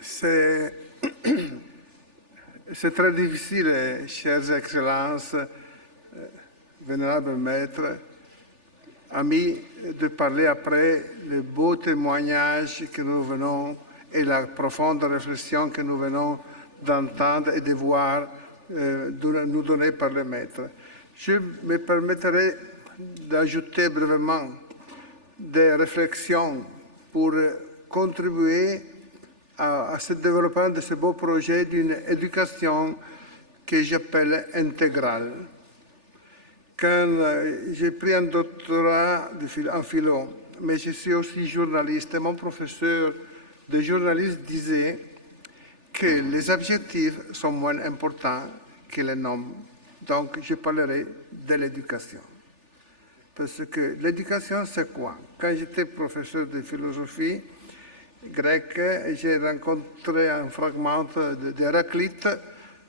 C'est c'est très difficile, chères excellences, vénérables maîtres, amis, de parler après le beau témoignage que nous venons et la profonde réflexion que nous venons d'entendre et de voir nous donner par le maître. Je me permettrai d'ajouter brièvement des réflexions pour contribuer à ce développement de ce beau projet d'une éducation que j'appelle intégrale. Quand j'ai pris un doctorat en philo, mais je suis aussi journaliste, et mon professeur de journalisme disait que les objectifs sont moins importants que les noms. Donc, je parlerai de l'éducation. Parce que l'éducation, c'est quoi? Quand j'étais professeur de philosophie grecque, j'ai rencontré un fragment d'Héraclite,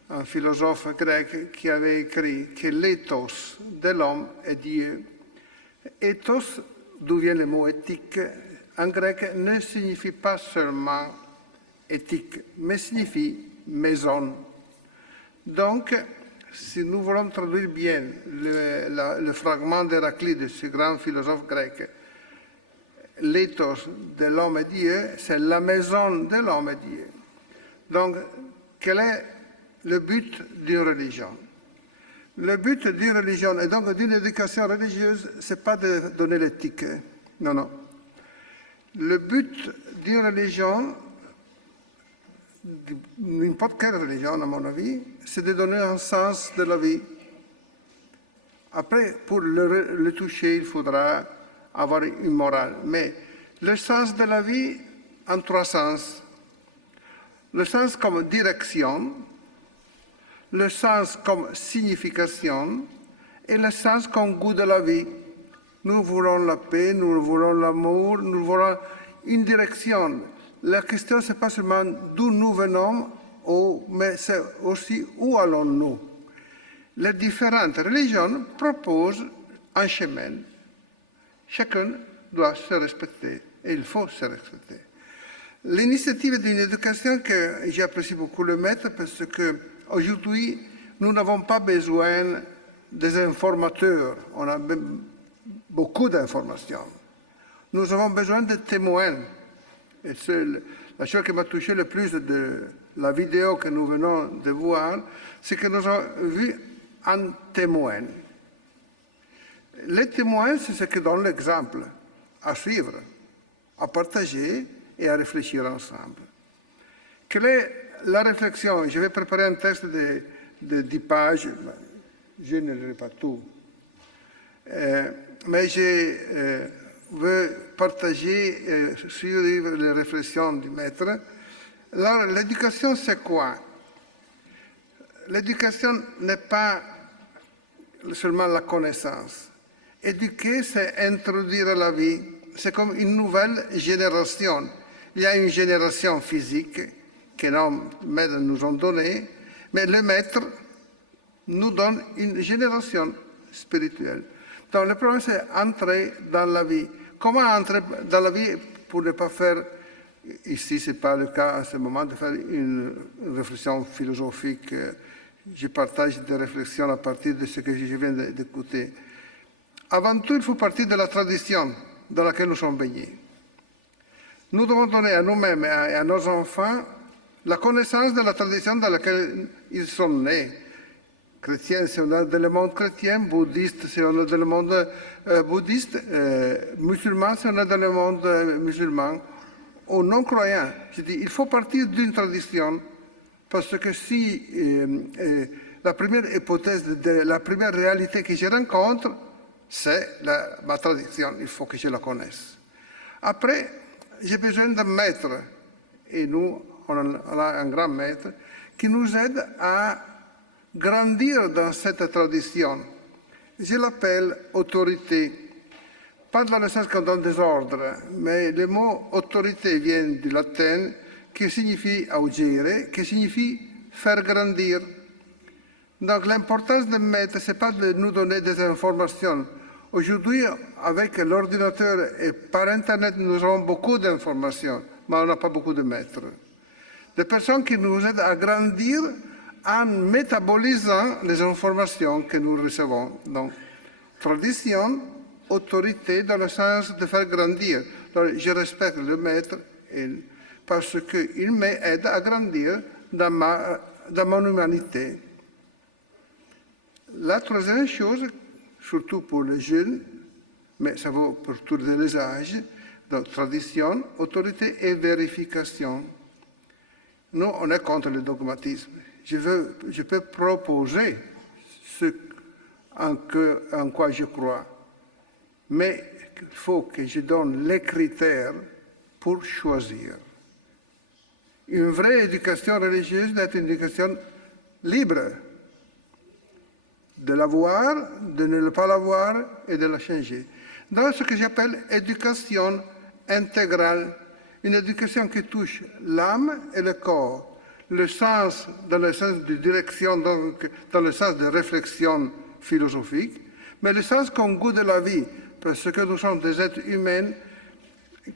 un philosophe grec qui avait écrit que l'éthos de l'homme est Dieu. Ethos, d'où vient le mot éthique, en grec ne signifie pas seulement éthique, mais signifie maison. Donc, si nous voulons traduire bien le fragment d'Héraclite, de ce grand philosophe grec, l'éthos de l'homme est Dieu, c'est la maison de l'homme est Dieu. Donc, quel est le but d'une religion? Le but d'une religion et donc d'une éducation religieuse, ce n'est pas de donner l'éthique. Non, non. Le but d'une religion, n'importe quelle religion à mon avis, c'est de donner un sens de la vie. Après, pour le toucher, il faudra avoir une morale. Mais le sens de la vie en trois sens. Le sens comme direction, le sens comme signification et le sens comme goût de la vie. Nous voulons la paix, nous voulons l'amour, nous voulons une direction. La question, ce n'est pas seulement d'où nous venons, mais c'est aussi où allons-nous. Les différentes religions proposent un chemin. Chacun doit se respecter et il faut se respecter. L'initiative d'une éducation que j'apprécie beaucoup le maître parce qu'aujourd'hui, nous n'avons pas besoin des informateurs. On a beaucoup d'informations. Nous avons besoin de témoins. Et la chose qui m'a touché le plus de la vidéo que nous venons de voir, c'est que nous avons vu un témoin. Les témoins, c'est ce qui donne l'exemple à suivre, à partager et à réfléchir ensemble. Quelle est la réflexion? Je vais préparer un texte de 10 pages. Je ne lirai pas tout. Mais je veux partager et suivre les réflexions du maître. Alors, l'éducation, c'est quoi? L'éducation n'est pas seulement la connaissance. Éduquer, c'est introduire la vie. C'est comme une nouvelle génération. Il y a une génération physique que nos maîtres nous ont donnée, mais le maître nous donne une génération spirituelle. Donc le problème, c'est entrer dans la vie. Comment entrer dans la vie pour ne pas faire, ici ce n'est pas le cas à ce moment, de faire une réflexion philosophique. Je partage des réflexions à partir de ce que je viens d'écouter. Avant tout, il faut partir de la tradition dans laquelle nous sommes baignés. Nous devons donner à nous-mêmes et à nos enfants la connaissance de la tradition dans laquelle ils sont nés. Chrétiens, si on est dans le monde chrétien, bouddhiste, si on est dans le monde bouddhiste, musulman, si on est dans le monde musulman, ou non-croyants. Je dis, il faut partir d'une tradition, parce que si la première hypothèse, la première réalité que je rencontre, c'est ma tradition, il faut que je la connaisse. Après, j'ai besoin d'un maître, et nous, on a un grand maître, qui nous aide à grandir dans cette tradition. Je l'appelle autorité. Pas dans le sens qu'on donne des ordres, mais le mot autorité vient du latin qui signifie augere, qui signifie faire grandir. Donc l'importance d'un maître, ce n'est pas de nous donner des informations. Aujourd'hui, avec l'ordinateur et par Internet, nous avons beaucoup d'informations, mais on n'a pas beaucoup de maîtres. Des personnes qui nous aident à grandir en métabolisant les informations que nous recevons. Donc, tradition, autorité dans le sens de faire grandir. Donc, je respecte le maître parce qu'il m'aide à grandir dans mon humanité. La troisième chose, surtout pour les jeunes, mais ça vaut pour tous les âges, donc tradition, autorité et vérification. Nous, on est contre le dogmatisme. Je peux proposer ce en quoi je crois, mais il faut que je donne les critères pour choisir. Une vraie éducation religieuse doit être une éducation libre de la voir, de ne pas la voir et de la changer. Dans ce que j'appelle éducation intégrale, une éducation qui touche l'âme et le corps, le sens dans le sens de direction, donc dans le sens de réflexion philosophique, mais le sens qu'on goûte de la vie, parce que nous sommes des êtres humains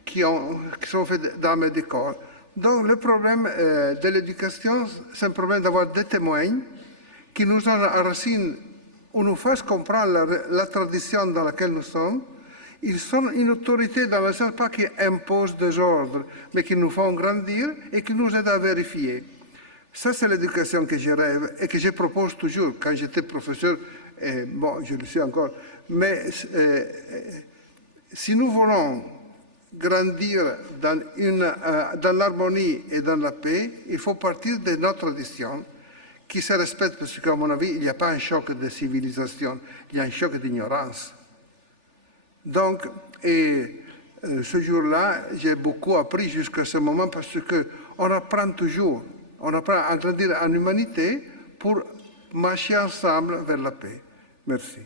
qui sont faits d'âme et de corps. Donc le problème de l'éducation, c'est un problème d'avoir des témoins qui nous enracinent ou nous fassent comprendre la tradition dans laquelle nous sommes. Ils sont une autorité dans le sens pas qui imposent des ordres, mais qui nous font grandir et qui nous aident à vérifier. Ça, c'est l'éducation que je rêve et que je propose toujours. Quand j'étais professeur, bon, je le suis encore, mais si nous voulons grandir dans l'harmonie et dans la paix, il faut partir de notre tradition qui se respecte parce qu'à mon avis, il n'y a pas un choc de civilisation, il y a un choc d'ignorance. Donc, ce jour-là, j'ai beaucoup appris jusqu'à ce moment parce qu'on apprend toujours, on apprend à grandir en humanité pour marcher ensemble vers la paix. Merci.